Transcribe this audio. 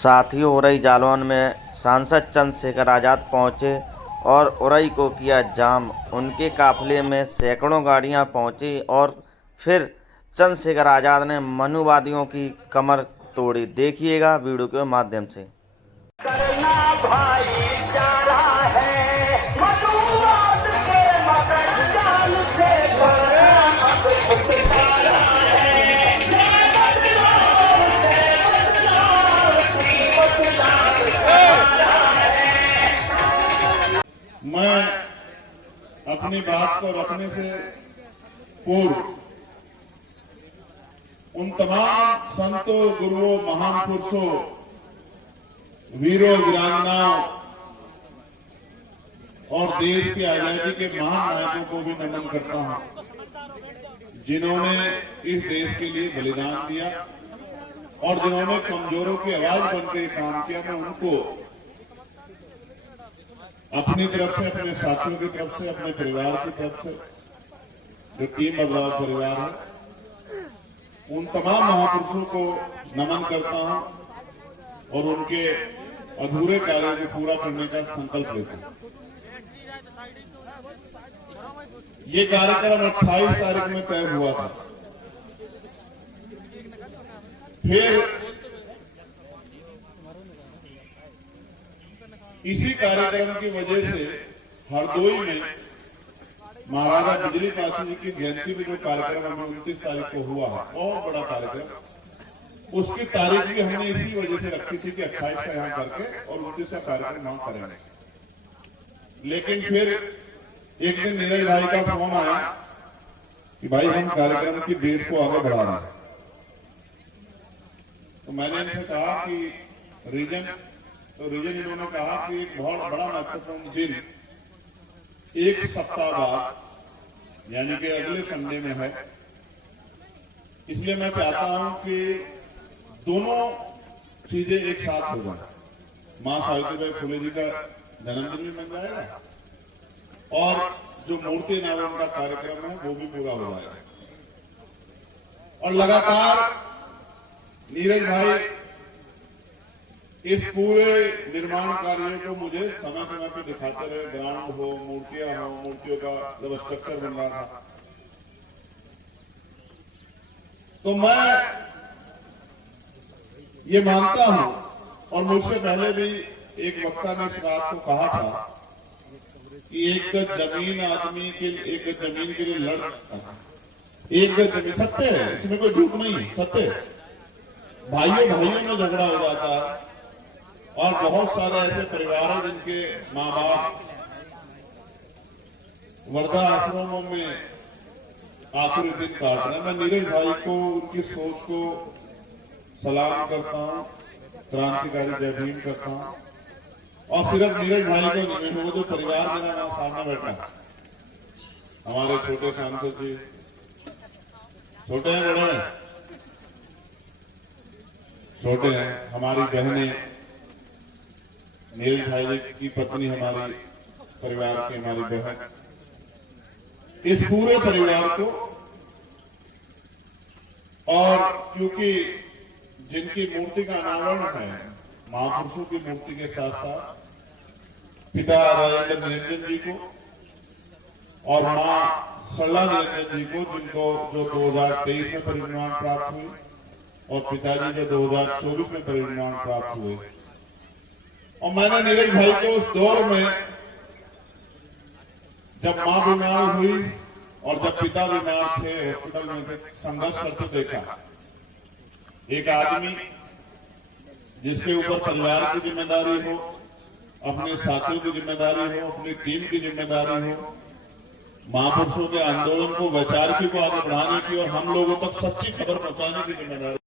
साथियों, उरई जालौन में सांसद चंद्रशेखर आज़ाद पहुंचे और उरई को किया जाम। उनके काफिले में सैकड़ों गाड़ियां पहुंची और फिर चंद्रशेखर आज़ाद ने मनुवादियों की कमर तोड़ी। देखिएगा वीडियो के माध्यम से। करना भाईचारा है, मनुवाद के मगर जाल से करना अब छुटकारा है। जय बदलाव, जय बदलाव, की बदलाव सहारा है। मैं अपनी बात को रखने से पूर्व उन तमाम संतों, गुरुओं, महान पुरुषों, वीरों, वीरांगनाओं और देश की आजादी के महान नायकों को भी नमन करता हूं, जिन्होंने इस देश के लिए बलिदान दिया और जिन्होंने कमजोरों की आवाज बनकर काम किया। मैं उनको अपनी तरफ से, अपने साथियों की तरफ से, अपने परिवार की तरफ से, जो टीम बदलाव परिवार है, उन तमाम महापुरुषों को नमन करता हूं और उनके अधूरे कार्यों को पूरा करने का संकल्प लेता हूं। ये कार्यक्रम 28 तारीख में तय हुआ था। फिर इसी कार्यक्रम की वजह से हरदोई में महाराजा बिजली पासी जी की जयंती में जो कार्यक्रम हमें 29 तारीख को हुआ है, बहुत बड़ा कार्यक्रम, उसकी तारीख भी हमने इसी वजह से रखी थी कि 28 का यहाँ करके और 29 का कार्यक्रम वहां करेंगे। लेकिन फिर एक दिन नीरज भाई का फोन आया कि भाई हम कार्यक्रम की डेट को आगे बढ़ा रहे हैं। तो मैंने इनसे कहा कि रीजन इन्होंने कहा कि एक बहुत बड़ा महत्वपूर्ण दिन एक सप्ताह बाद यानी कि अगले संडे में है, इसलिए मैं चाहता हूं कि दोनों चीजें एक साथ हो जाए। मां सावित्रीबाई फुले जी का जन्मदिन भी बन जाएगा और जो मूर्ति अनावरण का कार्यक्रम है वो भी पूरा हो जाएगा। और लगातार नीरज भाई इस पूरे निर्माण कार्यों को मुझे समय समय पर दिखाते रहे। ग्राउंड हो, मूर्तियां हो, मूर्तियों का जब स्ट्रक्चर बन रहा था, तो मैं ये मानता हूं और मुझसे पहले भी एक वक्ता ने इस बात को कहा था कि एक जमीन आदमी के एक जमीन के लिए लड़ सकता है। एक जमीन सत्य है, इसमें कोई झूठ नहीं, सत्य है। भाइयों में झगड़ा हो जाता है और बहुत सारे ऐसे परिवार हैं जिनके माँ बाप वर्धा आश्रमों में आखिरी दिन काट रहे हैं। मैं नीरज भाई को, उनकी सोच को सलाम करता हूं, क्रांतिकारी जय भीम करता हूं। और सिर्फ नीरज भाई को नहीं, वो जो परिवार मेरा वहां सामने बैठा, हमारे छोटे सांसद जी, छोटे हैं बड़े हैं, छोटे हैं, हमारी बहनें, नीरज भाई की पत्नी, हमारी परिवार की हमारी बहन, इस पूरे परिवार को, और क्योंकि जिनकी मूर्ति का अनावरण है, महापुरुषों की मूर्ति के साथ साथ पिता राजेंद्र निरंजन जी को और मां सरला निरंजन जी को, जिनको जो 2023 में परिनिर्वाण प्राप्त हुई और पिताजी जो 2024 में परिनिर्वाण प्राप्त हुए। और मैंने नीरज भाई को उस दौर में, जब मां बीमार हुई और जब पिता बीमार थे, हॉस्पिटल में थे, संघर्ष करते देखा। एक आदमी जिसके ऊपर परिवार की जिम्मेदारी हो, अपने साथियों की जिम्मेदारी हो, अपनी टीम की जिम्मेदारी हो, महापुरुषों के आंदोलन को, वैचारिकी को आगे बढ़ाने की और हम लोगों तक सच्ची खबर पहुंचाने की जिम्मेदारी